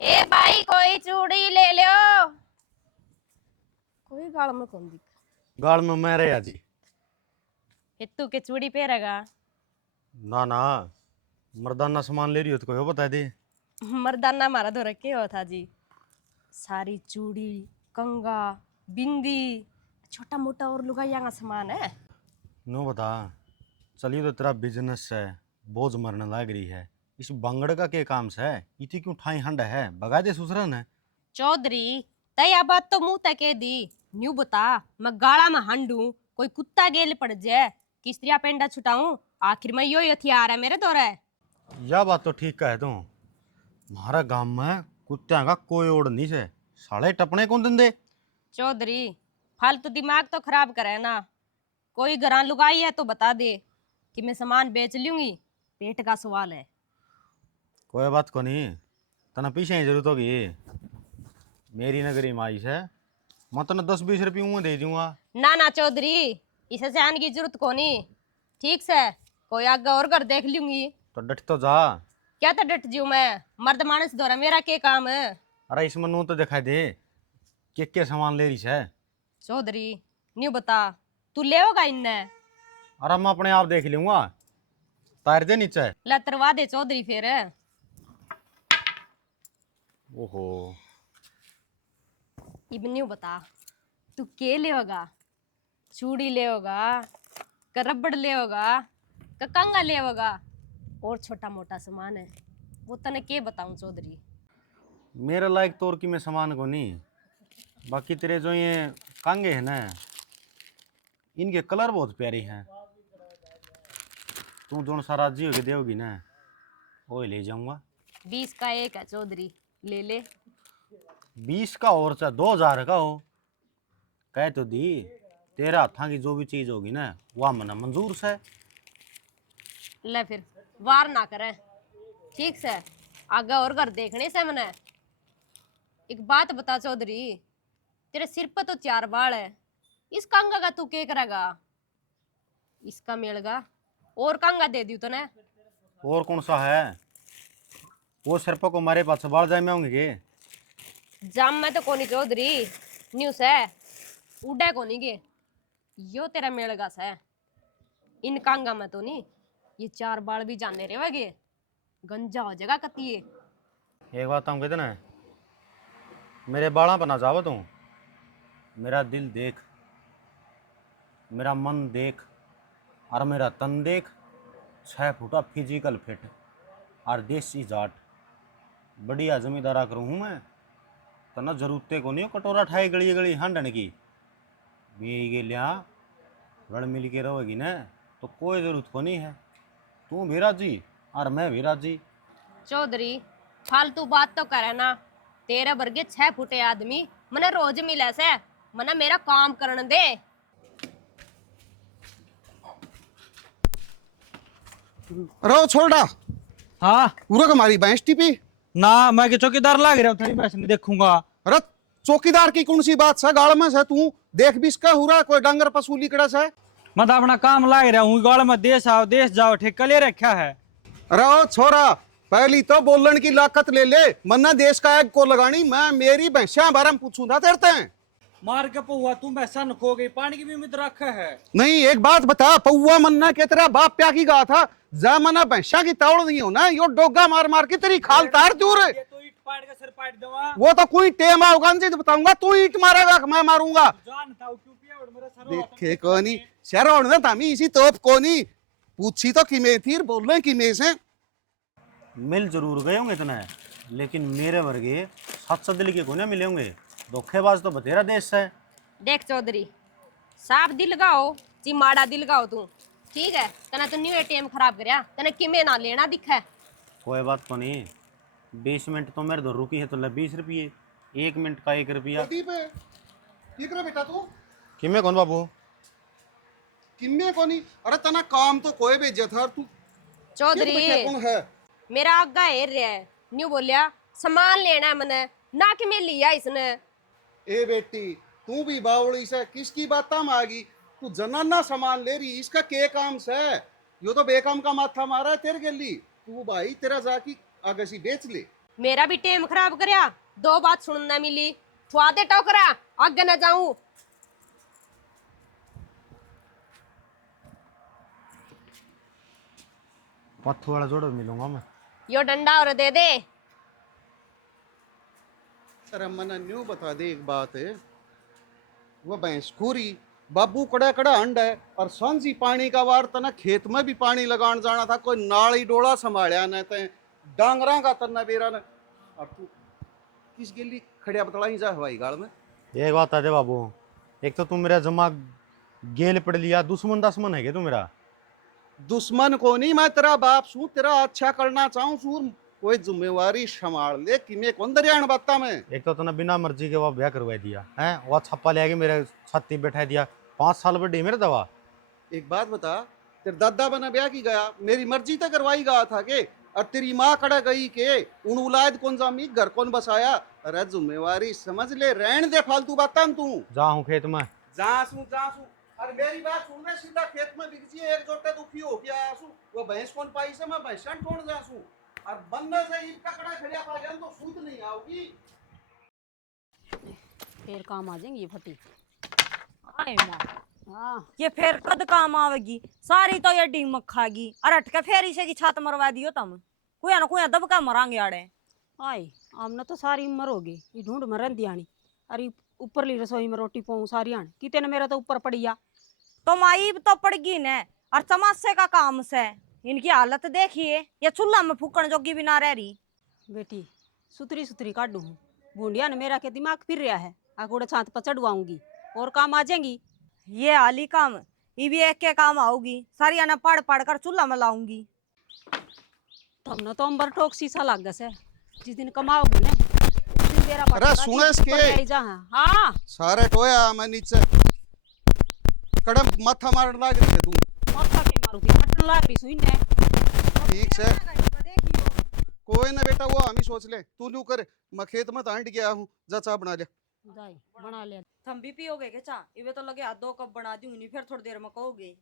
ए भाई कोई चूड़ी ले लो। कोई गाल में कौन दिख। गाल में मैं रहा जी। तू के चूड़ी पहरेगा? ना ना, मर्दाना सामान ले रही हो तो कोई बता दे। मर्दाना हमारा तो रखे हो था जी। सारी चूड़ी, कंगा, बिंदी, छोटा मोटा और लुगाइया का सामान है। नो बता, चलिए तो तेरा बिजनेस है, बोझ मरने लग रही है। इस बांगड़ का क्या काम से है? इतनी क्यों ठाई हंड है? भगा दे सुसरन है। चौधरी तय बात तो मुंह तक कह दी। न्यू बता, मैं गाड़ा में हंडू, कोई कुत्ता गेल पड़ जाए, किस्त्रिया पेंडा छुटाऊं? आखिर में यो हथियार है मेरे दौरे। यह बात तो ठीक कहे तू। हमारा गांव में कुत्तियां का कोई ओढ़ नहीं से। साले टपने कौन दंदे? चौधरी फालतू दिमाग तो खराब करे ना। कोई घरां लुगाई है तो बता दे कि मैं सामान बेच लूंगी। पेट का सवाल है। कोई बात को नहीं, तना पीछे ही जरूरत होगी। मेरी नगरी माई से मैं तना 10-20 रुपये दे दूंगा। ना ना चौधरी, इसे जान की जरूरत कोनी। ठीक से कोई आगे और घर देख लूंगी। तो डट तो जा। क्या तो डट जीव मैं? मर्द मानस द्वारा मेरा क्या काम है? अरे इसमें नू तो दिखाई दे के सामान ले रही है। चौधरी न्यू बता, तू ले होगा इन्ने? अरे मैं अपने आप देख लूंगा। तार दे नीचे। लतरवा दे चौधरी फिर। ओहो, इब न्यू बता, तू के ले होगा? चूड़ी ले होगा, का रबड़ ले होगा, का कंगा ले होगा, और छोटा मोटा सामान है वो तने के बताऊं चौधरी? मेरे लायक तौर की मैं सामान को नहीं। बाकी तेरे जो ये कांगे हैं ना, इनके कलर बहुत प्यारे हैं। तू जो सा राजी होके देगी ना, वो ही ले जाऊंगा। 20 का एक है चौधरी, ले ले। 20 का और चाहे 2000 का हो, कह तो दी। तेरा हाथा की जो भी चीज होगी ना, वह मना मंजूर से। ले फिर वार ना करे। ठीक से आगे और घर देखने से मने। एक बात बता चौधरी, तेरे सिर पर तो 4 बाल है, इस कांगा का तू क्या करेगा? इसका मेलगा और कांगा दे दी तूने। और कौन सा है? वो सिर्फ को मारे पास बाढ़ जाए में होंगे के? जाम में तो कोनी चौधरी, न्यूज़ है उड़े कोनी के। यो तेरा मेलगा है। इन कांगा में तो नहीं, ये 4 बाल भी जाने रहेगे, गंजा हो जाएगा कतिये। एक बात हम कहते ना, मेरे बाड़ा पर ना जाओ तू। मेरा दिल देख, मेरा मन देख, और मेरा तन देख। 6 फुटा फिजिकल फिट और देसी जाट, बढ़िया जमींदारा करूँ हूँ मैं। तना जरूरते को नहीं कटोरा ठाई गली गली हंडन की। भी के लिया रल मिल के रहोगी ना, तो कोई जरूरत को नहीं है। तू भी राजी और मैं भी राजी। चौधरी फालतू बात तो करे ना। तेरे वर्गे 6 फुटे आदमी मने रोज मिले से, मने मेरा काम करने दे। रो छोड़ा। हाँ पूरा हमारी भैंस टीपी। ना, मैं के चौकीदार लाग रहा हूँ, थोड़ी भैंस नहीं देखूंगा। अरे चौकीदार की कौन सी बात है? गाड़ में से तू देख भी इसका हुरा कोई डंगर पशु लिकड़ा से। मैं तो अपना काम लाग रहा हूँ, गाड़ में देश आओ देश जाओ ठेका ले रखा है। अरे ओ छोरा, पहली तो बोलन की लाकत ले ले, मन्ना देश का आग को लगानी। मैं मेरी भैंसा बारे में पूछूंगा तेरते हैं। मार के पौआ तू भैंसा खो गई, पानी की भी उम्मीद रखा है। नहीं, एक बात बता, पौआ मन्ना के तेरा बाप प्या की गा था? जा मना भैंसा की तावड़ नहीं हो ना, यो डोगा मार मार के तेरी खाल तार दूर। ये तो ईट पाट का सिर पाट दूंगा। वो तो कोई टेम आओगा तो बताऊंगा, तू ईट मारेगा मैं मारूंगा। जान था क्यों पिया और मेरा सर देखे कोनी शहर ना तामी इसी तोप कोनी पूछी तो किमे थी बोल किमे से। मिल जरूर गए होंगे इतना, लेकिन मेरे वर्गे 700 दिल के को ना मिले होंगे। धोखेबाज तो बतेरा देश है। देख चौधरी, साफ दिल गाओ ची माड़ा दिल गाओ तू। ठीक है, तना तो न्यू एटीएम खराब करया, तना किमे ना लेना दिखा। कोई बात को नहीं, 20 मिनट तो मेरे दो रुकी है तो ले 20 रुपये। 1 मिनट का 1 रुपया। बेटा तू किमे कौन बाबू? किन्ने कोनी? अरे तना काम तो कोई भेजा था तू। चौधरी कौन है? मेरा आगा हेर रहा है, न्यू बोलिया सामान लेना है मने, ना कि मैं लिया इसने। ए बेटी, तू भी बावड़ी से किसकी बात मांगी? तू जनाना सामान ले रही, इसका के काम से? यो तो बेकाम का माथा मारा है तेरे गली। तू भाई तेरा जाकी आगे सी बेच ले। मेरा भी टेम खराब करया, दो बात सुनना मिली। छुआ दे टोकरा, आगे न जाऊं। पत्थर वाला जोड़ो मिलूंगा मैं। यो डंडा और दे दे। अरे मना न्यू बता दे एक बात है, वो भैंस खूरी बाबू कड़ा कड़ा अंड है और सांझी पानी का वार तना खेत में भी पानी लगान जाना था, कोई नाली डोला संभालिया न ते डांगरा का तना बेरा न, और तू किस गेली खड़िया बतला ही जा हवाई गाड़ में। एक बात है बाबू, एक तो तुम मेरा जमा गेल पड़ लिया, दुश्मन दसमन है क्या तू मेरा? दुश्मन को नहीं, मैं तेरा बाप सू, तेरा अच्छा करना चाहूँ सू, कोई जिम्मेवारी संभाल ले कि मैं कौन दरियान बत्ता में। एक तो तूने बिना मर्जी के वो ब्याह करवा दिया है, वो छप्पा ले आके मेरे छाती बैठा दिया, 5 साल बड़ी मेरे दवा। एक बात बता, तेरे दादा बना ब्याह की गया, मेरी मर्जी तक करवाई गया था के, और तेरी माँ कड़ा गई के, उन औलाद कौन जामी, घर कौन बसाया। अरे जिम्मेवारी समझ ले, रहन दे फालतू बात तू। जा हूँ खेत में। जा सू। अरे मेरी बात सुन ले, सीधा खेत में बिक जी, एक जोटे दुखी हो के आया सू, वो भैंस कौन पाई से मैं भैंसन छोड़ जा सू, और बनने से ईद का कड़ा खड़िया पा जान तो सूद नहीं आओगी। फिर काम आ जाएंगी ये फटी। आए माँ, हाँ ये फिर कद काम आवेगी, सारी तो ये डीम खागी। अरे अटके फेर इसे की छात मरवा दियो तुम, कुया ना कुया दबका मरांगे आड़े। आई आमना तो सारी उम्र हो गई, ये ढूंढ में रंधी आनी। अरे ऊपरली रसोई में रोटी पाऊँ सारी आन, किते ने मेरा तो ऊपर पड़िया। तो माई तो पड़गी ने, और चमासे का काम से इनकी हालत देखिए, ये चूल्हा में फूकन जोगी भी ना रह रही। बेटी सुतरी सुतरी काटू हूँ, बूंदिया ने मेरा के दिमाग फिर रहा है, आगोड़े छात पर चढ़वाऊंगी और काम आ जाएंगी। ये हाली काम, ये भी एक के काम आऊगी, सारी आना पड़ पड़ कर चूल्हा में लाऊंगी। तब न तो अंबर ठोक सीसा लाग गया से, जिस दिन कमाओगे ना उस दिन तेरा अरे पता सुनो कि इसके। ऊपर ले जहाँ। हाँ सारे टोया मैं नीचे कड़म माथा मारन लाग रही है तू। माथा के मारूंगी, हटन लाग रही सुई ने। ठीक से कोई ना बेटा, वो हम ही सोच ले, तू लू कर, मैं खेत में तांट गया हूँ, जा चाह बना ले। जाई बना ले। थम भी पियोगे के चा? इवे तो लगे हाथ 2 कप बना दूंगी, फिर थोड़ी देर में कहोगे।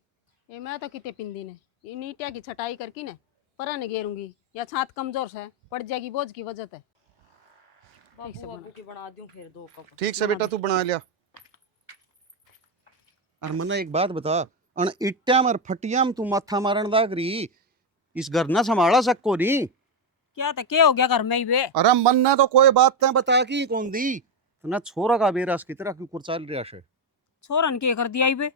ए मैं तो किते पिंदी ने ये नीटिया की छटाई करके ने परन गेरूंगी, या छात कमजोर से पड़ जाएगी बोझ की वजह से। बाबू बाबू की बना दूं फिर 2 कप। ठीक से बेटा तू बना लिया। और मना एक बात बता, अन इट्टा मर फटिया में तू माथा मारन लाग रही, इस घर ना संभाला सको नहीं। क्या था क्या हो गया घर में ही वे? अरे मन ने तो कोई बात तय बता की कौन दी, ना छोरा का बेरास की तरह क्यों कुरचाल रहा है। छोरन के कर दिया ही वे?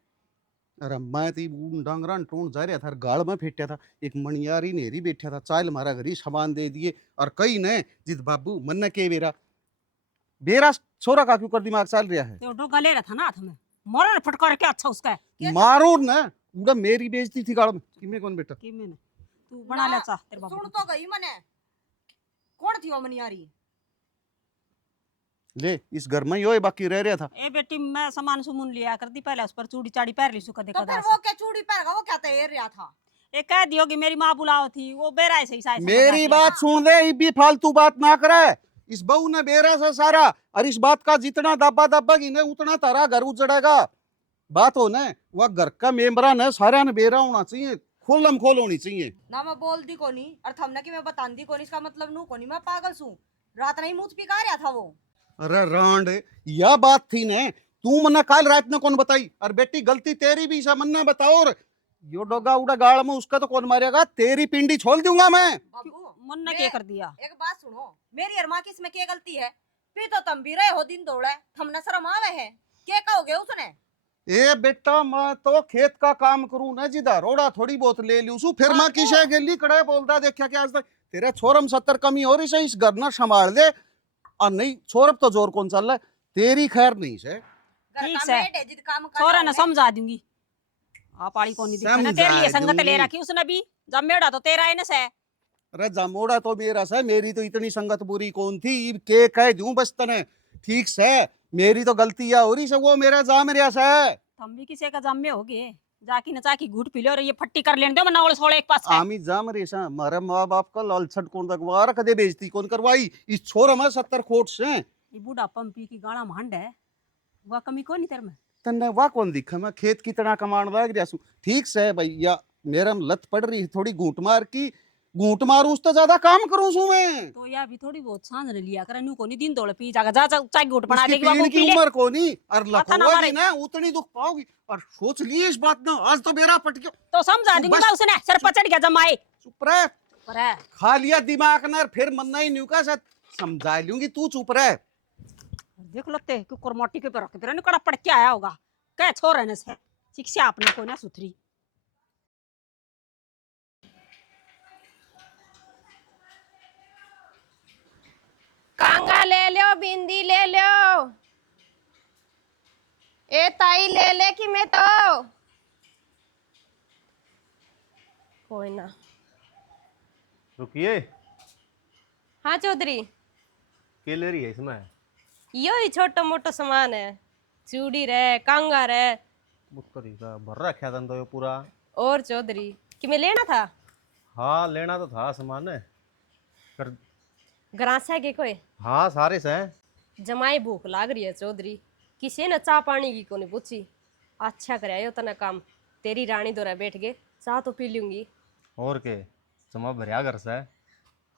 अरे मैं ती डांगरा टूण जा रहा था, गाड़ में फेंटा था, एक मणियारी नेरी बैठा था, चाल मारा घरी सामान दे दिए, और कई ने जित बाबू मन ने के बेरा छोरा का क्यों कर दिमाग चल रहा है। तो डोगा ले रहा था ना हाथ में, मरन फटकार क्या अच्छा उसका है। मारो ना, उड़ा मेरी बेइज्जती थी गाड़ में कि मैं कौन बेटा। कि मैंने तू बना ले चा तेरे बाबू सुन तो गई मने, कौन थी वो मनियारी? ले इस घर में यो बाकी रह रहा था। ए बेटी मैं सामान सुमन लिया कर दी, पहले उस पर चूड़ी चाड़ी पहन ली सुखा तो देखा फिर वो क्या चूड़ी पहन वो क्या तैयार रहा था? ए कह दियो कि मेरी माँ बुलाओ थी, वो बेरा ऐसे ही साइज मेरी बात सुन ले, ये भी फालतू बात ना करे। इस बहू ने बेरा से सारा, और इस बात का जितना दबा दबा की उतना तारा घर उजड़ेगा। बात हो न, वह घर का मेंबरा ने सारा ने बेरा होना चाहिए, खोलम खोल होनी चाहिए ना। मैं बोल दी कोनी और थमने कि मैं बता दी कोनी, इसका मतलब नू कोनी मैं पागल सू। रात नहीं मुंह पिका रहा था वो। अरे रांड, यह बात थी ने, तू मना काल रात ने कौन बताई, और बेटी गलती तेरी भी मन ने बताओ। और यो डोगा उड़ा गाड़ में उसका तो कौन मारेगा, तेरी पिंडी छोड़ दूंगा मैं। बाबू मन ने क्या कर दिया? एक बात सुनो, मेरी और माँ की इसमें क्या गलती है? फिर तो तुम भी रहे हो दिन दौड़े, थमने शर्म आवे है, क्या कहोगे उसने? ए बेटा मैं तो खेत का काम करूं ना, जिधर रोड़ा थोड़ी बहुत ले लूं सू, फिर मैं किसे गेली कड़े बोलता देखा क्या आज तक तेरे छोरम 70 कमी हो रही से, इस घर ना संभाल दे। और नहीं छोरब तो जोर कौन चल रहा है, तेरी खैर नहीं से। ठीक से छोरा ने समझा दूंगी। आप आड़ी कौन नहीं दिखा ना, तेरे लिए संगत ले रखी उसने भी, जब मेड़ा तो तेरा है ना से। अरे जामोड़ा तो मेरा से, मेरी तो इतनी संगत बुरी कौन थी, के कह दूं बस तने। ठीक से मेरी तो गलती या हो रही से, वो मेरा जाम रहा से। तुम भी किसी का जाम में होगे, जाकी नचा की घूट पी लो और ये फट्टी कर लेने दो, मना ओले सोले एक पास है। आमी जाम रे सा, मारे माँ बाप का लालछट कौन तकवार कदे बेइज्जती कौन करवाई, इस छोरा में 70 खोट से। ये बूढ़ा पंपी की गाना मांड है, वह कमी कोई नहीं तेरे में। तन्ने वाह कौन दिखा, मैं खेत कितना कमाण लाग रहा सू। ठीक से भैया मेरा लत पड़ रही थोड़ी घूट मार की, घूंट मारूं उससे ज्यादा काम करूं सू मैं। तो या भी थोड़ी बहुत सांझ ने लिया कर, न्यू को नहीं दिन दौड़ पी जागा, जा चाय गुट बना उसकी देगी बाबू पीने की पी ले। उम्र को नहीं और माथा ना लखोगी मारे। ना उतनी दुख पाओगी। और सोच लिए इस बात ना, आज तो मेरा पट गया। तो समझा तू दूंगी बस- मैं उसने, सर पर चढ़ गया जमाए। चुप रह, पर है खा लिया दिमाग ना फिर मन ही नहीं का शायद समझा लूंगी। तू चुप रह। देख लगते कुकर मोटी के पे रख तेरा निकड़ा पड़ के आया होगा, कह छोड़ रहने से शिक्षा आपने को ना सुथरी। कांगा ले लो, बिंदी ले लो, ए ताई ले ले कि मैं तो कोई ना। रुकिए, हाँ चौधरी, क्या ले रही है इसमें? यो ही छोटा मोटा सामान है, चूड़ी रे, कांगा रे। मुस्करी का भर रखा था तो ये पूरा। और चौधरी कि मैं लेना था? हाँ लेना तो था सामान है पर। ग्रास है के कोई? हाँ सारे से। जमाई भूख लाग रही है चौधरी, किसी ने चाह पानी की को नहीं पूछी। अच्छा करे आयो तना काम, तेरी रानी दोरा बैठ गए, चाह तो पी लूंगी। और के जमा भरिया घर से।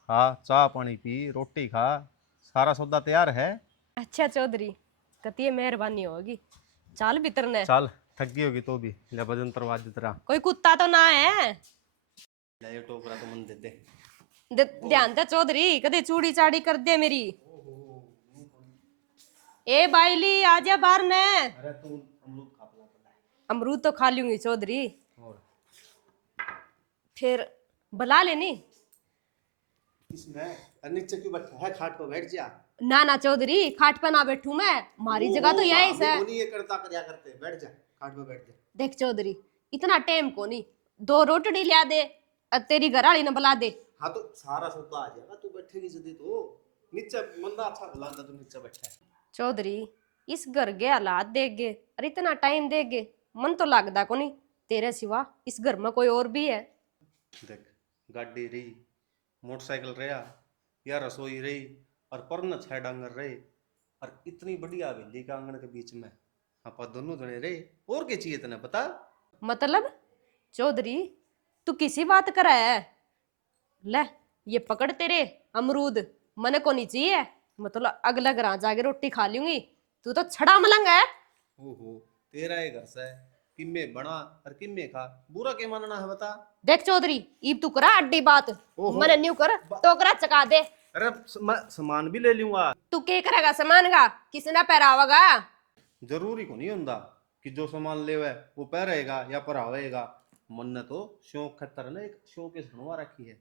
हाँ चाह पानी पी, रोटी खा, सारा सौदा तैयार है। अच्छा चौधरी, कती मेहरबानी होगी। चाल भीतर ने, चल थक गई होगी तो भी ले भजन तरवाज तेरा। कोई कुत्ता तो ना है? ले ये टोकरा तो मन देते। ध्यान दे चौधरी, कदे चूड़ी चाड़ी कर दे मेरी। ए बाइली आजा बाहर ने। अरे तू अमरूद खा पला। अमरूद तो खा लूंगी चौधरी, और फिर बुला लेनी। इसमें नीचे क्यों बैठा है? खाट पर बैठ जा। ना ना चौधरी, खाट पे ना बैठू मैं, हमारी जगह तो यही है। ये करता करया करते, बैठ जा खाट पर बैठ जा। देख चौधरी, इतना टाइम को नहीं, 2 रोटड़ी लिया दे और तेरी घर वाली ने बुला दे। हाँ तो सारा सौदा आ जाएगा, तू बैठेगी जल्दी तो। नीचे मंदा अच्छा लगा तू नीचे बैठा है। चौधरी इस घर के हालात देख गे और इतना टाइम देख गे, मन तो लगता को नहीं तेरे सिवा इस घर में कोई और भी है। देख गाड़ी रही, मोटरसाइकिल रहा, या रसोई रही और परन 6 डांगर रहे और इतनी बढ़िया हवेली का आंगन के बीच में आप दोनों जने रहे। और क्या चाहिए तने पता? मतलब चौधरी तू किसी बात कर है? ले ये पकड़ तेरे अमरूद, मने को नहीं चाहिए, मतलब अगला घर जाके रोटी खा लूंगी। तू तो छड़ा मलंग है। ओहो, तेरा ये घर से किम्मे बना और किम्मे खा, बुरा क्या मानना है बता? देख चौधरी, ईब तू करा अड्डी बात, ओहो। मने न्यू कर तो करा चका दे। अरे सामान भी ले लूंगा। तू के करेगा सामान का, किसने पहरावेगा? जरूरी को नहीं होता कि जो सामान ले वो पहरेगा या पहरावेगा। मन ने तो शौक खतर ने एक शौकेस बनवा रखी है।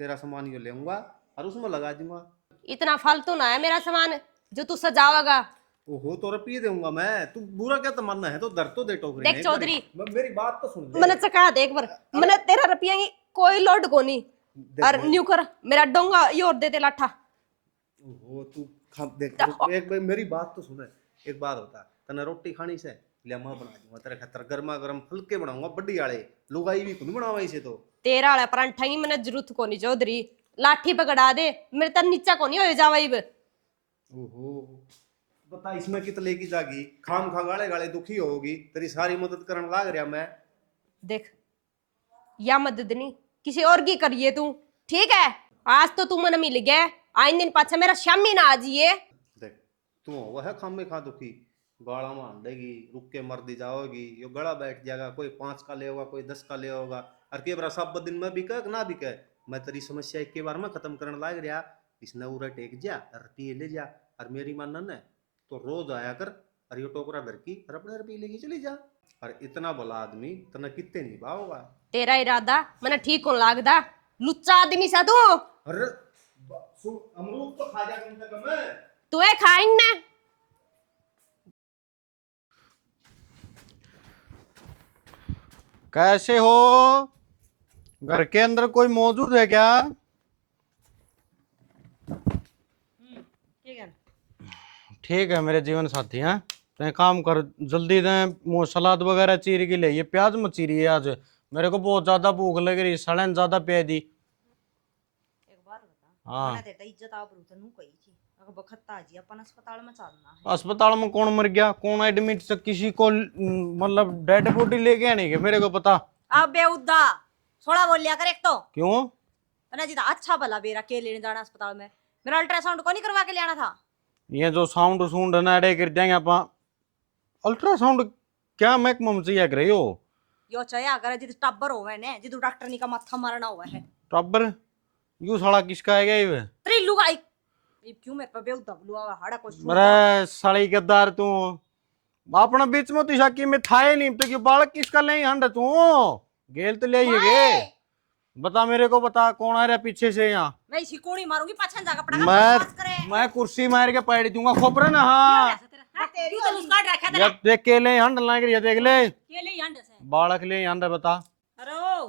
तेरा सामान ये लेऊंगा और उसमें लगा दूंगा। इतना फालतू ना है मेरा सामान जो तू सजावेगा। ओहो तो रुपये दूंगा मैं, तू बुरा क्या तमन्ना है तो दर तो दे टोकरी देख में। चौधरी, मेरी बात तो सुन ले। मने चका दे एक बार, मने तेरा रुपया की कोई लोड को नहीं। देख और न्यू कर मेरा डोंगा योर दे दे लाठा। ओहो तू देख एक बार मेरी बात तो सुन। एक बात होता तने रोटी खानी से ले मैं बना दूंगा तेरे खातर, गर्मा गर्म फुलके बनाऊंगा बड़ी वाले, लुगाई भी कुछ बनावा इसे तो। तेरा वाला परांठा ही मैंने जरूरत को नहीं चौधरी, लाठी पकड़ा दे मेरे तन नीचा को नहीं हो जावा इब। ओहो बता इसमें कित लेकी जागी, खाम खा गाले गाले दुखी होगी, तेरी सारी मदद करने लाग रहा मैं। देख या मदद नहीं किसी और की करिए तू, ठीक है? आज तो तू मन मिल गया, आइन दिन पाछा मेरा शामी ना आ जिए। देख तू वह है खाम में खा दुखी, गाला मान देगी, रुक के मर दी जाओगी, यो गला बैठ जाएगा, कोई 5 का ले होगा कोई 10 का ले होगा और के बरा सब दिन में भी कह ना भी कह। मैं तेरी समस्या एक के बार में खत्म करने लाग रहा, इसने उरा टेक जा और रुपये ले जा और मेरी मानना न तो रोज आया कर और ये टोकरा भर की और अपने रुपये लेके चली जा। और इतना भला आदमी तना कितने नहीं पाओगा। तेरा इरादा मैंने ठीक हो लागदा, लुच्चा आदमी सा तू। अरे अमरूद तो खा जा कम से कम। तू है खाइन ने। कैसे हो? घर के अंदर कोई मौजूद है क्या? ठीक है मेरे जीवन साथी हैं, तो काम कर जल्दी दें, वो सलाद वगैरह चीर के लिए, ये प्याज मत चीरिए आज, मेरे को बहुत ज्यादा भूख लग रही, सड़न ज्यादा पे दी। एक बार बता, हाँ मैंने तेरा इज्जत आबरू तनु कही थी, अगर बखत्ता जी अपन अस्पताल में चलना है। अस्पताल में कौन मर गया, कौन एडमिट से किसी को मतलब डेड बॉडी लेके आने के मेरे को पता। अब बेउद्दा थोड़ा बोल लिया कर एक तो। क्यों? तने जिदा अच्छा भला बेरा के लेने जाना अस्पताल में मेरा अल्ट्रासाउंड को नहीं करवा के ले आना था। ये जो साउंड सूंड ना अड़े कर देंगे आप अल्ट्रासाउंड क्या महकमा में चाहिए कर रही हो यो चाहिए अगर जिद टब्बर होवे ने जिद डॉक्टर नी का माथा मारना हुआ है टब्बर यू साला किसका है ये तेरी लुगाई ये क्यों मेरे पे बेउदा बुलवा हाड़ा को मेरे साली गद्दार तू अपना बीच में तो शाकी में थाए नहीं तो क्यों बालक किसका ले हंड तू गेल तो ले गे बता मेरे को बता कौन आ रहा पीछे से यहाँ मैं इसी कोनी मारूंगी पाछन जाकर पड़ेगा मैं कुर्सी मार के पैर दूंगा खोपरे ना हाँ तेरी तो उसका रखा था जब देख के ले हंड लाग रही है देख ले के ले हंड से बालक ले हंड बता अरे ओ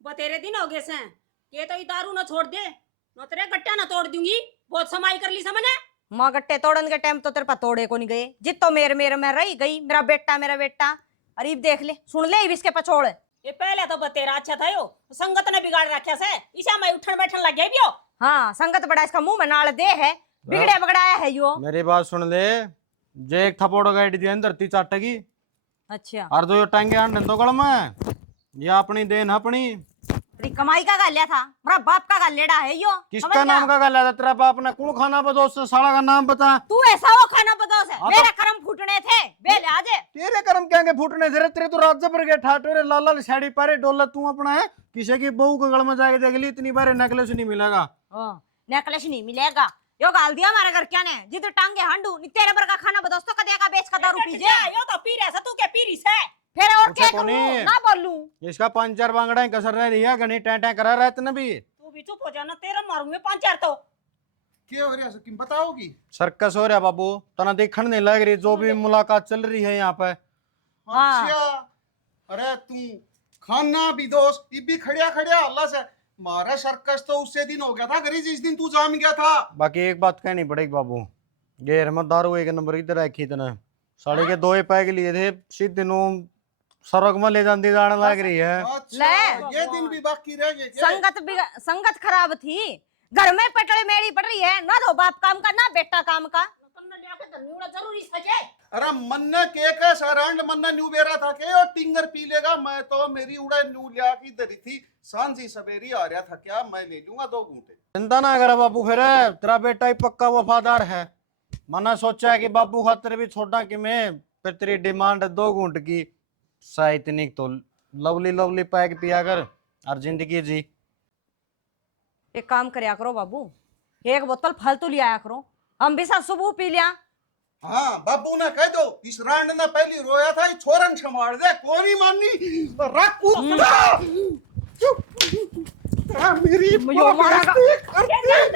बतेरे दिन हो गए से के तो ई दारू ना छोड़ दे न तेरे गट्टा ना तोड़ दूंगी बहुत समाई कर ली समने माँ गट्टे तोड़न के टाइम तो तेरे पास तोड़े को नहीं गए जित तो मेरे में रही गई मेरा बेटा अरीब देख ले सुन ले इसके पछोड़ ये पहले तो बतेरा अच्छा था यो संगत ने बिगाड़ रखा से इसा मैं उठन बैठन लग गई बियो हाँ संगत बड़ा इसका मुंह में नाल दे है बिगड़े बगड़ाया है यो मेरी बात सुन ले जे एक थपोड़ो गाइड दिया धरती चाटेगी अच्छा और जो टांगे हंड तो गल में ये अपनी देन अपनी तेरी कमाई का गालिया था मेरा बाप का गालेड़ा है यो किसका नाम का गाला था तेरा बाप ने कौन खाना बदोस साला का नाम बता तू ऐसा वो खाना बदोस है हाँ मेरे कर्म फूटने थे बेले आजे तेरे कर्म क्या फूटने थे तेरे तो राज्य पर गए ठाटोरे लाल लाल साड़ी पारे डोला तू अपना है किसी की बहू के गल में जाके देख ली इतनी बार नेकलेस नहीं मिलेगा नेकलेस नहीं मिलेगा यो गाल दिया हमारे घर क्या ने जिद टांगे हंडू नी तेरे बर का खाना बदोस तो कदे का बेच का दारू पीजे यो तो पी रहा तू क्या पी रही से फिर और अच्छा क्या तो करूं नहीं। ना बोलूं इसका 5-4 बांगड़ा कसर रही है घनी टें करा रहा है भी तू भी चुप हो जाना तेरा मारूंगे 5-4 तो क्या हो रहा है किम बताओगी? सर्कस हो रहा बाबू तना देखने नहीं लग रही जो भी मुलाकात चल रही है यहाँ पे हाँ। अच्छा अरे तू खाना भी दोस्त ये भी खड़िया खड़िया अल्लाह से मारा सर्कस तो उससे दिन हो गया था गरी जिस दिन तू जाम गया था। बाकी एक बात कहनी पड़ेगी बाबू गेर में दारू एक नंबर इधर रखी तना साढ़े के 2 पैक लिए थे सीधे दिनों सड़क में ले जाती जाने लग रही है अच्छा ये दिन भी बाकी रह गए क्या? संगत खराब थी घर में पटड़ी मेरी पड़ रही है ना तो बाप काम का ना बेटा काम का जरूरी सजे अरे मन्ने के का सरांड मन्ने न्यू बेरा था के और टिंगर पी लेगा मैं तो मेरी उड़े न्यू लिया की दरी थी सांझी सवेरी आ रहा था क्या मैं ले लूंगा 2 घंटे चिंता ना कर बाबू फिर तेरा बेटा ही पक्का वफादार है मैंने सोचा है कि बाबू खातिर भी छोटा कि मैं फिर तेरी डिमांड 2 घंटे की शायद नहीं तो लवली लवली पैक पिया कर और जिंदगी जी एक काम करया करो बाबू एक बोतल फालतू ले आया करो हम भी सब सुबह पी लिया। हाँ बाबू ने कह दो इस रांड ने पहली रोया था ये छोरन संभाल दे कौन ही माननी रख मेरी यो मारेगा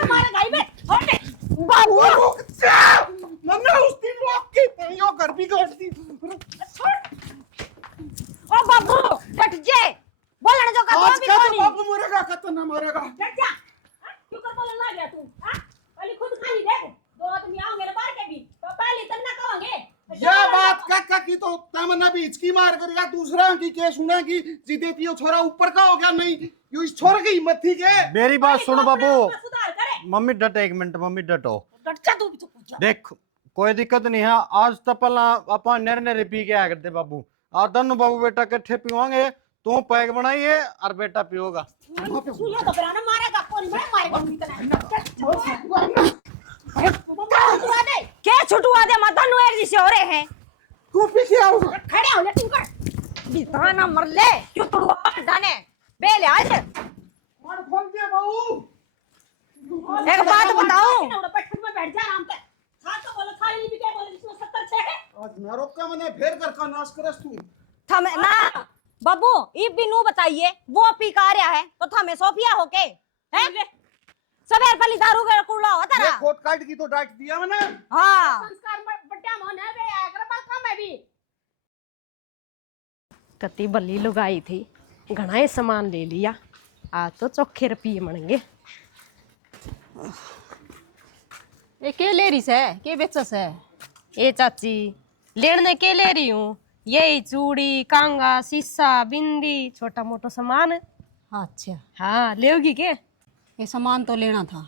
तुम्हारे भाई में हटे बाबू मन्ना उस दिन लोग के यो घर भी काट दी ओ बाबू हट जे बोलने जो का आज तो भी का तो कोनी बाबू मरेगा का ना मरेगा बैठ जा क्यों कर बोलने लग गया तू हां पहले खुद खाली देख 2 आदमी आओगे ना बाहर के भी तो पहले तन्ना कहोगे यह बात का की तो तमन्ना भी हिचकी मार करेगा दूसरा की के सुना की जीते थी छोरा ऊपर का हो गया नहीं यो इस छोरे की हिम्मत थी के मेरी बात सुनो बाबू सुधार करे मम्मी डटो 1 मिनट मम्मी डटो डट जा तू भी चुप हो जा देख कोई दिक्कत नहीं है आज तो पहला अपन नर पी के आया करते बाबू आदन बाबू बेटा कट्ठे पीवांगे तू पैक बनाइए और बेटा पियोगा सुनिए तो बराना मारेगा कौन मारेगा इतना के छुटवा दे माता नु एक जिसे हो रहे हैं तू पी के आओ खड़े हो ले तू कर बिता ना मर ले क्यों तोड़वा डाने बेले आज और खोल दे बहू एक बात बताऊं बैठ में बैठ जा आराम से हां तो बोलो खाली भी क्या बोले इसमें 70 छे है आज नारोक का मैंने फेर कर का नाश करस तू थमे ना बाबू ई बिनू बताइए वो पी का रहा है तो थमे सोफिया होके हैं सबेर पली दारू के कुड़ा होता ये रहा कोट काट की तो डांट दिया मैंने हां संस्कार में बट्टा मन है बे अगर बात कम है भी कति बल्ली लुगाई थी घना ही सामान ले लिया आज तो चोखे रुपये मणेंगे ये के ले रही से के बेचस है ए चाची लेने के ले रही हूँ यही चूड़ी कांगा शीशा बिंदी छोटा मोटा सामान है। अच्छा हाँ लेगी के ये सामान तो लेना था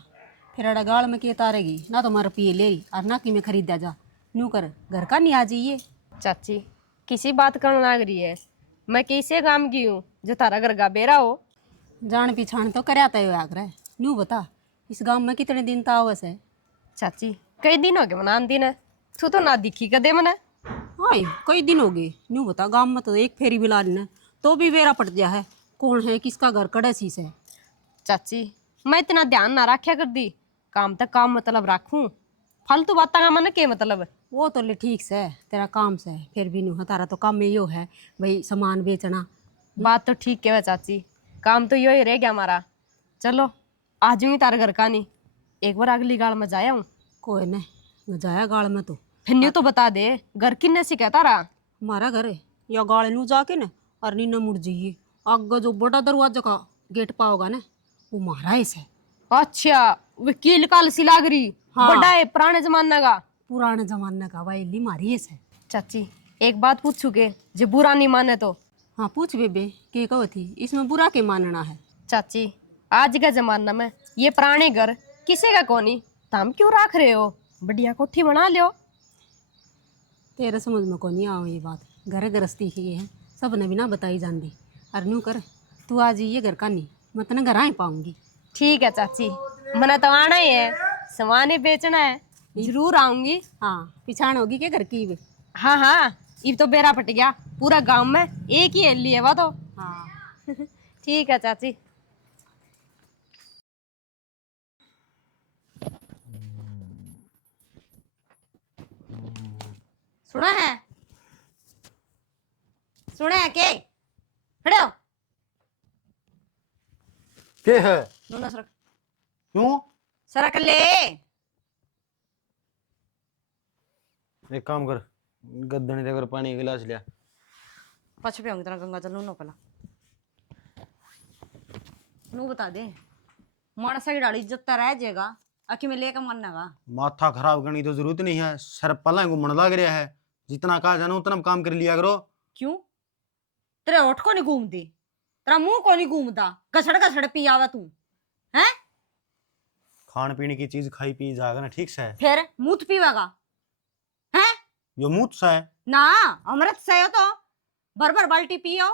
फिर अड़ा गाड़ में के तारेगी ना तो मैं रुपये ले रही और ना कि मैं खरीदा जा नू कर घर का नहीं आ जाइए चाची किसी बात करने लग रही है मैं कैसे काम की हूँ जो तारा घर का बेरा हो जान पिछाण तो कराता है आग्रह न्यू बता, इस गांव में कितने दिन तावस है? चाची कई दिन हो गए मनान दिन, तू तो ना दिखी कदे मने। हाँ कई दिन हो गए। न्यू बता, गांव में तो एक फेरी भी ला लेना तो भी बेरा पट गया है, कौन है किसका घर कड़े शीश है। चाची मैं इतना ध्यान ना रखा कर दी, काम तक काम मतलब रखूं, फालतू बात का मन के मतलब। वो तो ले ठीक से तेरा काम से, फिर भी न्यू तारा तो काम में यो है भाई सामान बेचना। बात तो ठीक है चाची, काम तो यो ही रह गया हमारा। चलो आ जाऊंगी तारे घर का नहीं, एक बार अगली गाड़ में जाया हूँ। कोई न जाया गाड़ में तो फिर न्यू तो बता दे घर किन्ने से कहता रहा। हमारा घर है या गाड़ नू जाके न और नी न मुड़ जाइए, आगे जो बड़ा दरवाजा का गेट पाओगा ना वो हमारा है। अच्छा वकील काल सी लाग रही। हाँ। बड़ा है पुराने जमाना का। पुराने जमाने का वाइली मारी है। चाची एक बात पूछू के, जो बुरा नहीं माने तो। हाँ पूछ बेबे, के कहो थी इसमें बुरा के मानना है? चाची आज का जमाना में ये पुराने घर किसी का कोनी, तो हम क्यों रख रहे हो, बढ़िया कोठी बना लो। तेरे समझ में कौन आओ ये बात, घर गृहस्थी ही है सब ने बिना बताई जानती। और न्यू कर तू आज ये घर का नहीं, मैं तेने घर आ पाऊंगी। ठीक है चाची, मना तो आना ही है, सामान ही बेचना है, जरूर आऊंगी। हाँ पिछाड़ होगी के घर की भी। हाँ हाँ अब तो बेरा पट गया, पूरा गांव में एक ही हेली है वो तो। हाँ ठीक है चाची। सुना है, सुना है के खड़े हो। के है? दोनों सरक, क्यों? सरक ले। एक काम कर, गद्दनी देकर पानी का गिलास लिया। पछ पे होंगी तेरा गंगा जल नो पला नू बता दे, मानसा की डाली इज्जत रह जाएगा, अखी में लेकर मानना का। माथा खराब करनी तो जरूरत नहीं है, सर पला घूमने लग रहा है, जितना कहा जाना उतना काम कर लिया करो। क्यों तेरे होठ को नहीं घूमती, तेरा मुंह को नहीं घूमता, घसड़ घसड़ पी आवा तू है। खान पीने की चीज खाई पी जाएगा ना ठीक से। फिर मुंह पीवेगा है यो मुँह सा है ना, अमृत से हो तो भर भर बाल्टी पियो।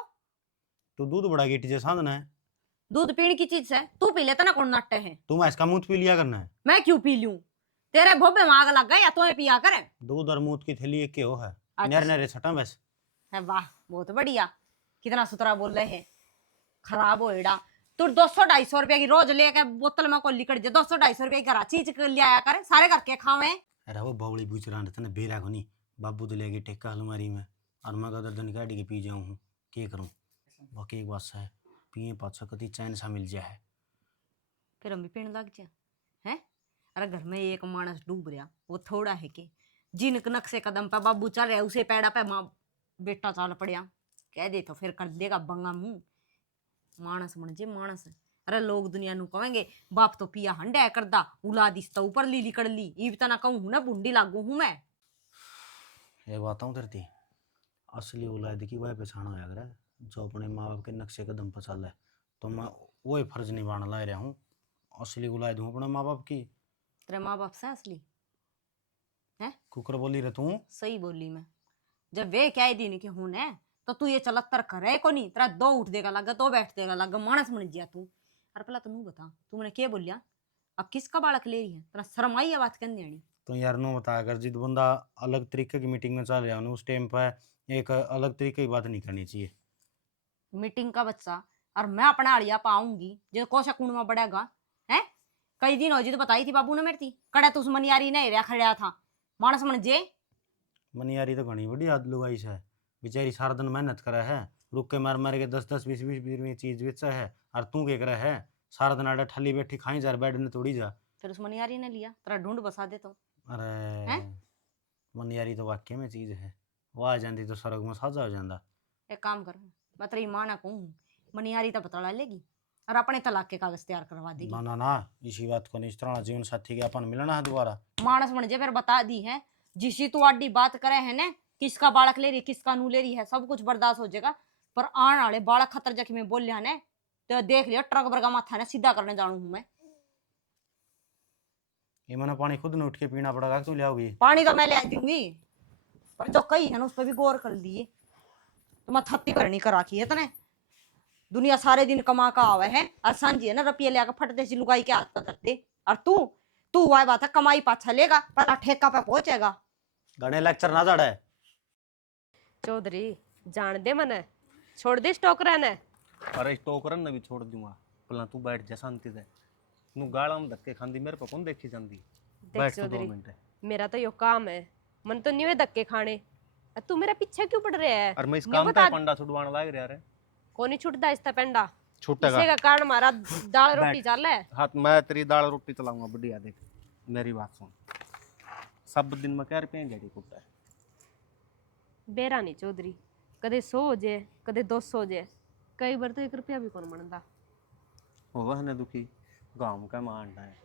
तो दूध बड़ा गेटी जैसा साधन है। दूध पीने की चीज है, तू पी लेता ना कौन नाट्य है। तुम इसका मुँह पी लिया करना है। मैं क्यों पी लूं, तेरे भोबे में आग लग गई या तुम्हें पिया करे। दूध और मुँह की थैली एक के हो है, अच्छा। नरे नरे सटा बस। है वाह बहुत बढ़िया, कितना सुथरा बोल रहे हैं। खराब हो एड़ा तू 200-250 रुपया की रोज लेके बोतल में को लिकड़ जे, 200-250 रुपया की घर चीज ले आया करे, सारे करके खावे। अरे वो बावली पूछ रहा था ना बेरा को नहीं, बाबू तो लेके टेक्का अलमारी में और मैं का दर्द निकाल के पी जाऊँ हूँ, क्या करूँ। बाकी एक बात सा है, पिए पाछा कति चैन सा मिल जाए। फिर हम भी पीने लग जा है। अरे घर में एक मानस डूब रहा, वो थोड़ा है कि जिन नक्शे कदम पे बाबू चल रहा है उसे पैड़ा पे माँ बेटा चाल पड़िया, कह दे तो फिर कर देगा बंगा मुंह। मानस मन जे मानस। अरे लोग दुनिया नु कहेंगे बाप तो पिया हंडा करदा, औलाद इस तो ऊपर लीली कर ली, इब तना कहूं हूं ना बुंडी लागू हूं मैं। ये बात हूँ धरती, असली औलाद की वह पहचान होया करे जो अपने माँ बाप के नक्शे कदम पर चल है, तो मैं वही फर्ज निभाना ला रहा हूँ। असली औलाद हूँ अपने माँ बाप की। तेरे माँ बाप से असली है। कुकर बोली रहे तू। सही बोली मैं, जब वे क्या दिन के हूं ने तो तू ये चलत्तर करे को नहीं, तेरा दो उठ देगा लगा, दो बैठ देगा लगा, मानस मन जिया तू। अरे पहला तू बता, तू मैंने क्या बोलिया, अब किसका बालक ले रही है, तेरा शर्म आई है बात करने आनी। तो यार नो बता, अगर जिद बंदा अलग तरीके की मीटिंग में चल रहा है उस टाइम पर एक अलग तरीके की बात नहीं करनी चाहिए। मीटिंग का बच्चा और मैं अपना अड़िया पाऊंगी जो कोशा कुंड में बढ़ेगा है। कई दिन हो जी तो बताई थी बाबू ने मेरी थी कड़ा तुस मनियारी नहीं रहा खड़ा था मानस मन जे। मनियारी तो घनी बड़ी हाथ लुगाई है, बेचारी सारा दिन मेहनत करे है, रुक के मार मार के 10-10 20-20 चीज बेचा है, और तू क्या करे है सारा दिन आड़ा ठल्ली बैठी खाई जा बेड ने तोड़ी जा। फिर उस मनियारी ने लिया तेरा ढूंढ बसा दे तो। अरे मनियारी तो वाक्य में चीज है, वो आ जाती तो स्वर्ग में साझा हो जाता। एक काम कर, मैं तेरी माँ ना कहूँ मनियारी तो पता लेगी और अपने तलाक के कागज तैयार करवा देगी। ना ना ना, इसी बात को नहीं, इस तरह जीवन साथी के अपन मिलना है दोबारा। मानस बन जे फिर बता दी है, जिसी तू आडी बात करे है ना, किसका बालक ले रही किसका नू ले रही है सब कुछ बर्दाश्त हो जाएगा, पर आने वाले बालक खतर जख्मी में बोल लिया ने तो देख लियो ट्रक बरगा माथा ने सीधा करने जानू हूं मैं। ये मैंने पानी खुद ने उठ के पीना पड़ेगा, तू लाओगी? पानी तो मैं ले आती हूँ, पर जो कही है ना उस पर भी गौर कर लिए, तो मैं थत्ती करनी करा की है तने। दुनिया सारे दिन कमा का आवे है और सांझी है ना रुपये लेकर फटते सी लुगाई के हाथ पर करते। और तू तू वह बात है कमाई पाछा लेगा पर ठेका पे पहुंचेगा। घने लेक्चर ना जड़े। चौधरी जान दे मने, छोड़ दे स्टोकरा ने। अरे टोकरन ने भी छोड़ दूंगा, भला तू बैठ जा शांति से। तू गाला में धक्के खांदी मेरे पे कौन देखी जांदी। देख बैठ तू 2 चौधरी, मिनट। मेरा तो यो काम है, मन तो नहीं हुए धक्के खाने। तू मेरा पीछे क्यों पड़ रहा है? और मैं इस न्यू काम बता, पे पंडा छुड़वाने लाग रहा रे। कौन ही छुटता इसका पेंडा? छूटेगा। इसे का कारण हमारा दाल रोटी बैठ। चल है। हाथ मैं तेरी दाल रोटी चलाऊंगा बढ़िया। देख मेरी बात सुन, सब दिन में क्या रुपये जड़ी कुत्ता है। बेरा नहीं चौधरी, कदे 100 हो जाए कदे 200 हो जाए, कई बार तो 1 रुपया भी कौन बनता। वह ने दुखी गांव का मांडा है।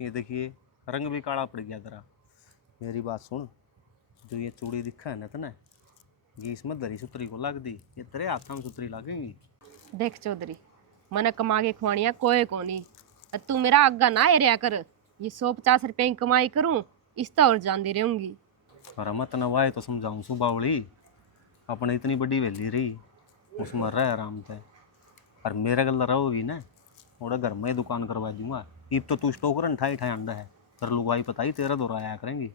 ये देखिए रंग भी काला पड़ गया तेरा। मेरी बात सुन, जो ये चूड़ी दिखा है ना तने, ये इसमें दरी सुतरी को लग दी, ये तेरे हाथ में सुतरी लगेंगी। देख चौधरी, मन कमा के खुआनिया कोई कोनी, तू मेरा आगा ना एरिया कर। ये 150 रुपए की कमाई करूं, इस तो और जाती रहूंगी। और मत नवाए तो समझाऊं सुबावली, अपने इतनी बड़ी वेली रही उसमें रह आराम से। और मेरे गल रहोगी ना, और घर में ही दुकान करवा दूंगा। ईब तो तू स्टोकर ठाई ठाई अंडा है, तर लुगाई पता ही तेरा दौरा आया करेंगी।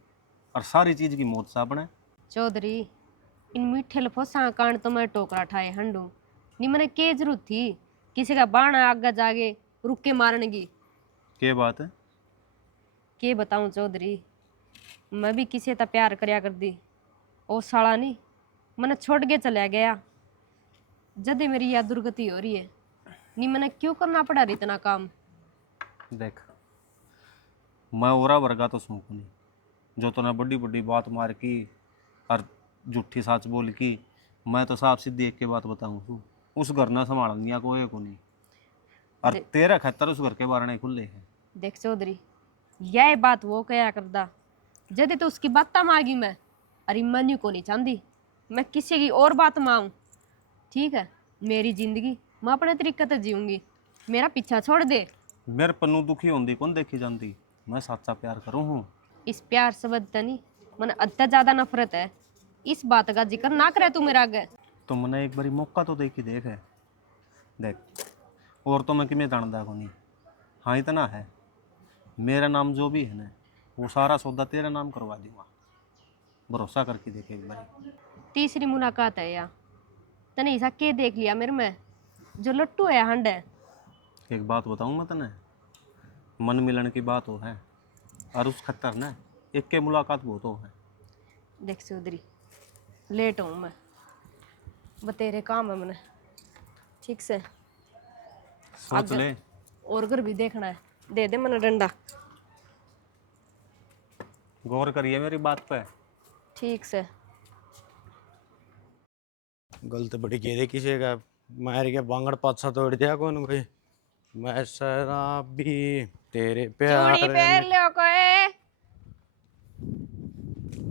और सारी चीज़ की मौत साबण है। चौधरी, इन मीठे लफोसा कारण तो मैं टोकरा ठाए हंडू नी। मैंने के जरूरत थी किसी का बाणा आगा जागे रुक के मारने की? के बात है? के बताऊं चौधरी, मैं भी किसी से प्यार करया कर दी। ओ साला नहीं मैंने छोड़ के चला गया। जद मेरी यह दुर्गति हो रही है नी, मैंने क्यों करना पड़ा रही इतना काम? देख मैं ओरा वर्गा तो सूख नहीं, जो तूने बड़ी बड़ी बात मार की और झूठी साच बोल की। मैं तो साफ सीधी एक के बात बताऊं तू, उस घर ना संभालनिया कोई को नहीं। और तेरा खतर उस घर के बारे में खुले है। देख चौधरी, यह बात वो कया करदा जदे तो उसकी बात मांगी मैं, अरे मन को नहीं चाहती मैं किसी की और बात मांगू। ठीक है, मेरी जिंदगी मैं अपने तरीके से जीऊंगी, मेरा पीछा छोड़ दे। मेरे पन्नू दुखी होंदी कौन देखी जाती। मैं सच्चा प्यार करूँ हूँ। इस प्यार शब्द नहीं, मन अद्धा ज्यादा नफरत है। इस बात का जिक्र ना करे तू मेरा आगे। तो मैंने एक बारी मौका तो देखी देख है। देख और तो मैं किमें जानदा को नहीं। हाँ इतना है, मेरा नाम जो भी है ना, वो सारा सौदा तेरा नाम करवा दूंगा। भरोसा करके देखे एक बारी। तीसरी मुलाकात है या तने ऐसा के देख लिया मेरे में जो लट्टू है हंड है? एक बात बताऊँ मैं तने, मन मिलन की बात हो है और उस खतर ना एक के मुलाकात बहुत हो है। देख चौधरी, लेट हूँ मैं, बतेरे काम है मैंने। ठीक से सोच ले। और घर भी देखना है, दे दे मैंने डंडा। गौर करिए मेरी बात पे। ठीक से गलत बड़ी कह दे किसी का, मार के बांगड़ पाछा तोड़ दिया कौन कोई। मैं शराबी तेरे प्यार चूड़ी पहन लियो कोई।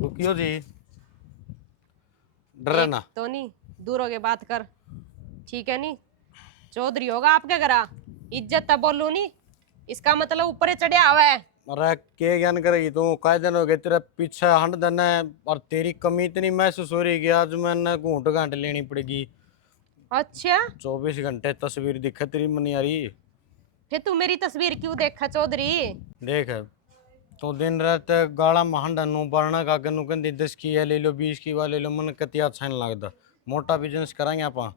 रुकियो जी, डरे ना। तो नहीं दूर होके बात कर, ठीक है? नहीं चौधरी होगा आपके घरा, इज्जत तब बोलू नहीं, इसका मतलब ऊपर चढ़िया हुआ है। अरे के ज्ञान करेगी तू? काय दिन हो गए तेरे पीछे हंड देना है, और तेरी कमी इतनी महसूस हो रही कि आज मैंने घूंट घांट लेनी पड़ेगी। अच्छा 24 घंटे तस्वीर दिखे तेरी मन यारी। फिर तू मेरी तस्वीर क्यों देखा चौधरी? देख तो दिन रात गाड़ा में हंडा नु बारना का नु कहती 10 की है ले लो, 20 की वाले लो, मन कति अच्छा नहीं लगता। मोटा बिजनेस कराएंगे आप।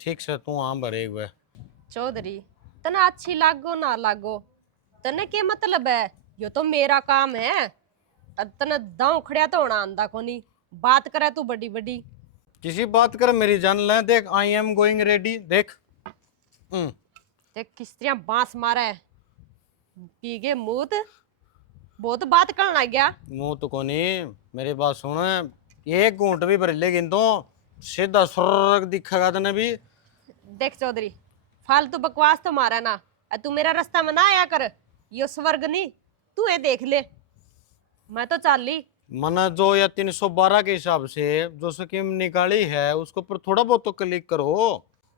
ठीक से तू हाँ भरे हुए। चौधरी तना अच्छी लागो ना लागो तने के मतलब है? यो तो मेरा काम है, तना दांव खड़िया तो होना आंदा कोनी। बात करे तू बड़ी बड़ी। किसी बात कर मेरी जान ले। देख आई एम गोइंग रेडी। देख देख किस तरह बांस मारा है, पीगे मूत बहुत बात करने लग गया। मुंह तो कोनी, मेरी बात सुन। एक घूंट भी भर लेगी तो सीधा स्वर्ग दिखेगा तने भी। देख चौधरी फालतू बकवास तो मारा ना, तू मेरा रास्ता में ना आया कर। यो स्वर्ग नहीं, तू ये देख ले, मैं तो चल ली। मन जो या 312 के हिसाब से जो स्कीम निकाली है उसको पर थोड़ा बहुत तो क्लिक करो।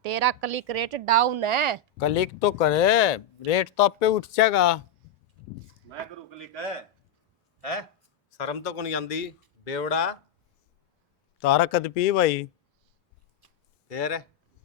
तेरा क्लिक रेट डाउन है। क्लिक तो करे, रेट तो आप पे उठ जाएगा। मैं करूँ क्लिक है? शर्म तो कौन आंदी बेवड़ा। तारा कद पी भाई तेरे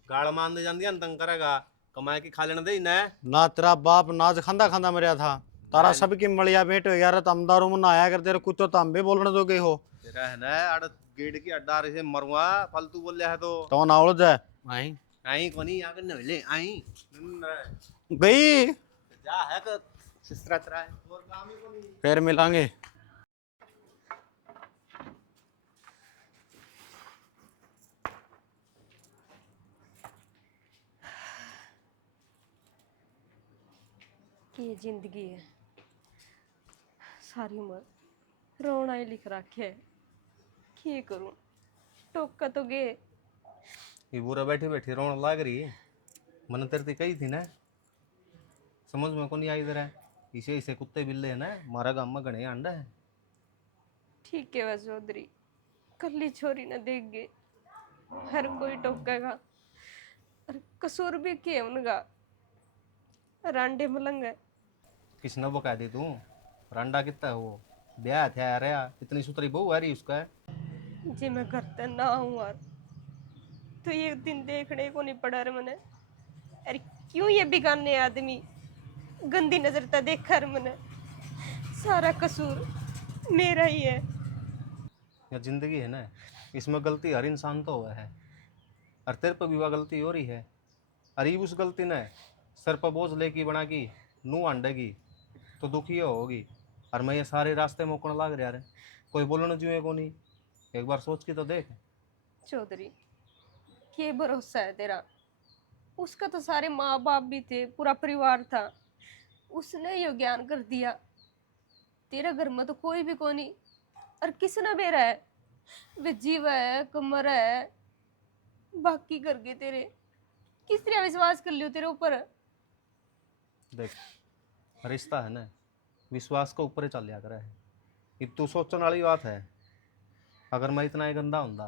गाल मान दे जांदी तंग करेगा कमाए की खा लेने दे ना। ना तेरा बाप नाज खांदा खांदा मरिया था, तारा सबकी मलिया भेंट हो यार, तम दारू में ना आया कर, तेरे कुछ तो तम भी बोलने दो गए हो। तेरा है ना अड़ गेट की अड्डा से मरुआ फालतू बोल है तो ना उड़ जाए आई आई कोनी आके नले आई गई, जा है कि सिस्टरा तेरा है और काम ही कोनी। फिर मिलांगे। कि ये जिंदगी है, सारी उम्र रोना ही लिख रखे है। की करूं, टोका तो गे। ये बुरा बैठी बैठी रोन लाग रही है, मन तेरे कही थी ना, समझ में को नहीं आई जरा। इसे इसे कुत्ते बिल्ले है ना, मारा गांव में गणे अंडा है। ठीक है वह चौधरी, कल्ली छोरी न देख गए, हर कोई टोकेगा, और कसूर भी के उनका, रांडे मलंग है। किसने बका दी तू, रांडा कितना है वो, ब्याह थे रहा, इतनी सुतरी बहू आ रही उसका। जी मैं घर ते ना हूँ यार, तो ये दिन देखने को नहीं पड़ा रे मने। अरे क्यों ये बिगाने आदमी गंदी नजर ता देख कर मने, सारा कसूर मेरा ही है। या जिंदगी है ना, इसमें गलती हर इंसान तो हुआ है, और तेरे पर भी वह गलती हो रही है। अरे उस गलती ने सर पर बोझ लेके बना की नू अंडेगी तो दुखी होगी। और मैं ये सारे रास्ते मोकण लाग रहा है, कोई बोलने जुए को नहीं। एक बार सोच के तो देख। चौधरी ये भरोसा है तेरा, उसका तो सारे माँ बाप भी थे, पूरा परिवार था, उसने ये ज्ञान कर दिया। तेरा घर में तो कोई भी को नहीं, और किसने बेरा है, वे जीव है कमर है, बाकी कर गए तेरे, किस तरह विश्वास कर लियो तेरे ऊपर। देख रिश्ता है ना, विश्वास को ऊपर ही चल लिया करे है। ये तू सोचने वाली बात है, अगर मैं इतना ही गंदा होंदा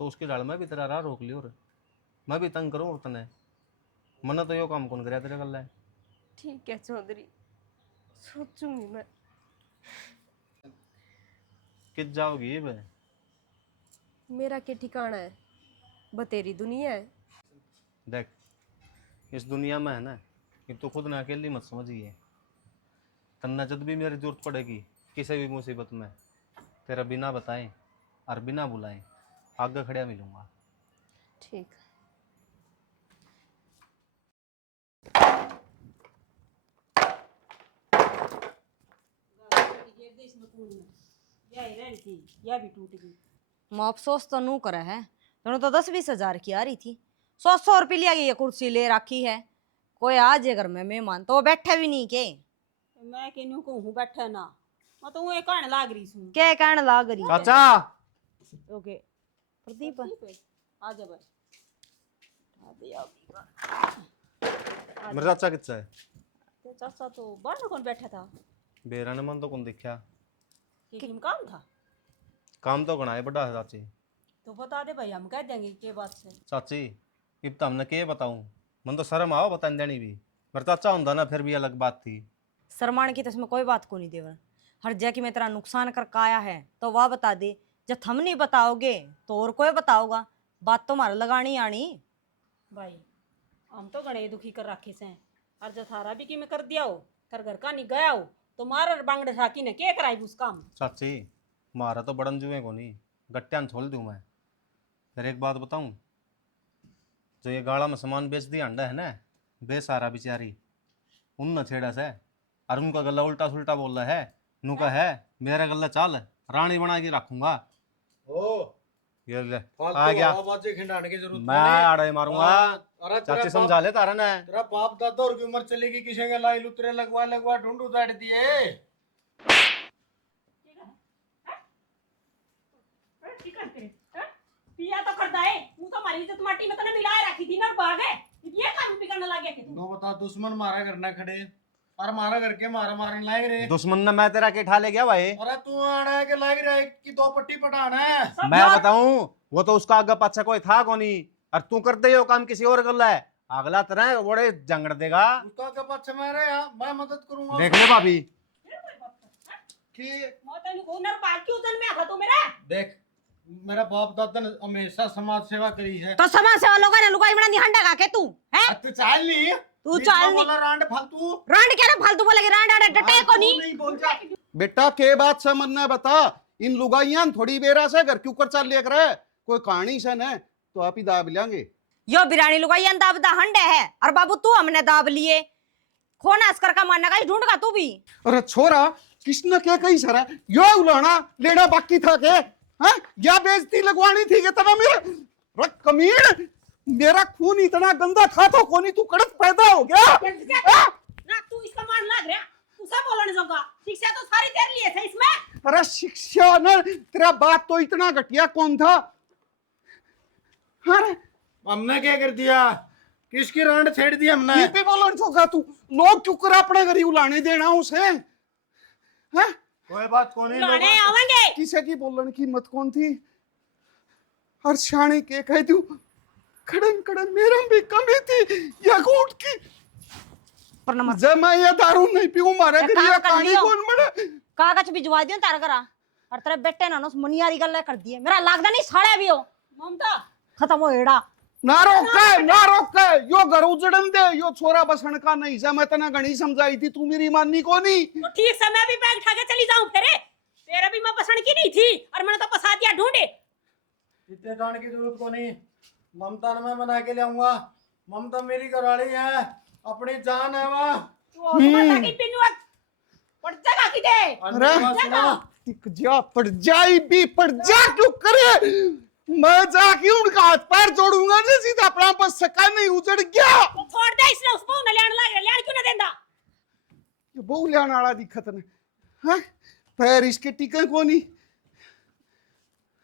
तो उसकी डाल में भी तेरा राह रोक लियो, मैं भी तंग करूँ तने। मन तो यो काम कौन करे तेरे गल है। ठीक है चौधरी, सोचूंगी मैं। कित जाओगी ये बे? मेरा क्या ठिकाना है, बतेरी दुनिया है। देख इस दुनिया में है ना, कि तू खुद ना अकेली मत समझिए। तन्ना जब भी मेरी जरूरत पड़ेगी किसी भी मुसीबत में, तेरा बिना बताए और बिना बुलाए आगे खड़े मिलूंगा। ठीक। यह भी टूट गई। माँ अफसोस तो नू करे है, दोनों तो 10-20 हजार की आ रही थी, 100-100 रुपये लिया ये कुर्सी ले रखी है। कोई आ जाए घर में मेहमान तो वो बैठे भी नहीं के। मैं कहूँ कहूँ बैठे ना, मैं तो वो कहने लाग रही हूँ। क्या कहने लाग रही है? चाचा ओके प्रदीप आ जा भाई। मेरा चाचा कितना है? तो चाचा तो बाहर कौन बैठा था, बेरा ने मन तो कौन देखा। कि काम था काम तो गणा है बड़ा है चाची। तो बता दे भाई, हम कह देंगे के बात से। चाची इब तो हमने के बताऊं, मन तो शर्म आओ बताने देनी भी। मेरा चाचा होंदा ना फिर भी अलग बात थी। शरमाण की तो इसमें कोई बात को नहीं देवर, हर जगह की मैं तेरा नुकसान करके आया है तो वह बता दे। जब हम नहीं बताओगे तो और कोई बताओगा, बात तो हमारा लगानी आनी। भाई हम तो गणे दुखी कर रखे से, और जो थारा भी कि मैं कर दिया हो, थार घर का नहीं गया हो तो मारा बांगड़े ठाकी ने के कराई उस काम। चाची मारा तो बड़न जुए को नहीं, गट्टियान छोड़ दूं मैं। फिर एक बात बताऊं, जो ये गाड़ा में सामान बेच दिया अंडा है ना, बेसारा बेचारी उन न छेड़ा से, और उनका गला उल्टा सुल्टा बोल रहा है। नुका है मेरा गला चाल रानी बना के रखूंगा। ओ ये ले आ गया, खिंडाने की जरूरत मैं आड़े मारूंगा। अरे चाची समझा ले तारा ने। तेरा बाप दादा और की उम्र चलेगी, किसी के लाई लुतरे लगवा लगवा ढूंढ उतार दिए। पिया तो करता है, वो तो हमारी इज्जत माटी में तो मिलाए रखी थी ना, बाग है ये काम भी करने लग गया कि तू। बता दुश्मन मारा करना खड़े और मारा करके मारा मारने लाग रहे। दुश्मन ने मैं तेरा के ठा ले गया भाई। अरे तू आना है कि लाग रहा है कि 2 पट्टी पटाना है। मैं बताऊं, वो तो उसका आगे पीछे कोई था को नहीं, और तू कर दे यो काम किसी और कर है, अगला तरह बड़े जंगड़ देगा। उसका के पाछे मारे यार, मैं मदद करूंगा। देख ले भाभी कि मैं तेन को नर पार क्यों जन में आता तो मेरा। देख मेरा बाप दादा ने हमेशा समाज सेवा करी है। तो समाज सेवा लोगों ने लुगाई बना दी हंडा का के तू है तू चाल नहीं, तू चाल नहीं बोला रांड फालतू। रांड क्या ना फालतू बोलेगी रांड आड़े डटे को नहीं बोल जा। बेटा के बात से मन ने बता, इन लुगाइयां थोड़ी बेरा से घर क्यों कर चाल लेकर है, कोई कहानी से न तो आप ही दाब लेंगे। यो बिरानी लुगाई दाब दा हंडे है और बाबू तू हमने दाब लिए खोना अस्कर का मानना का ढूंढ का तू भी। अरे छोरा किसने क्या कही सर, यो उलाना लेना बाकी था के, हाँ या बेइज्जती लगवानी थी कि तना मेरा कमीन, मेरा खून इतना गंदा था तो कोनी तू कड़क पैदा हो गया। ना तू इसका मान लाग रहा, तू सब बोलने जोगा, शिक्षा तो सारी तेरे लिए थे इसमें। अरे शिक्षा न, तेरा बाप तो इतना घटिया कौन था। अरे हमने क्या कर दिया, किसकी रांड छेड़ दी हमने। ये भी बोलन जोगा तू, लोग क्यों कर अपने घर उलाने देना उसे, हैं? कोई बात कौन है, लाने आवेंगे। किसे की बोलन की मत कौन थी, और शाने के कह दू खड़न खड़न मेरा भी कमी थी या घूट की, जब मैं ये दारू नहीं पीऊं मारे घर ये कहानी कौन बने। कागज भिजवा दियो तार करा और तेरे बेटे ने मुनियारी गल्ला कर दी है, मेरा लागदा नहीं साड़े भी हो ममता खत्म हो एड़ा। ना रोके यो घर उजड़न दे, यो छोरा बसण का नहीं जा, मैं तना घणी समझाई थी, तू मेरी माननी को नहीं। तो ठीक से मैं भी बैग उठा के चली जाऊं फिर, तेरे भी मैं पसंद की नहीं थी और मैंने तो पसा दिया ढूंढे। इतने जाने की जरूरत को नहीं, ममता ने मैं मना के ले आऊंगा, ममता मेरी घरवाली है, अपनी जान है वह। तू ममता की पिनुआ पड़ जाएगा कि दे। अरे टिक जा, पड़ जाई भी पड़ जा क्यों करे, मैं जाके उनका हाथ पैर जोड़ूंगा नहीं, सीधा अपना बस सका नहीं उजड़ गया। तो छोड़ दे इसने, उस बहू ने लेने लगा, लेने क्यों ना देंदा। ये बहु लेने वाला दिक्कत ने, हैं पैर इसके टिके को नहीं।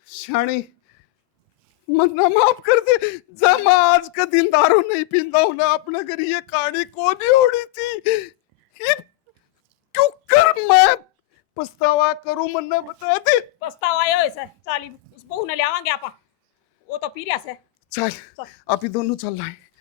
शानी मन ना माफ कर दे, जब मैं आज का दिन दारू नहीं पींदा हूं ना, अपने घर ये कहानी को नहीं उड़ी थी, ये क्यों कर मैं पछतावा करूं, मन ने बता दे। पछतावा आयो इसे चाली, उस बहू ने ले आवांगे आपा, वो तो पीरिया से। चल आप ही दोनों चल रहे हैं।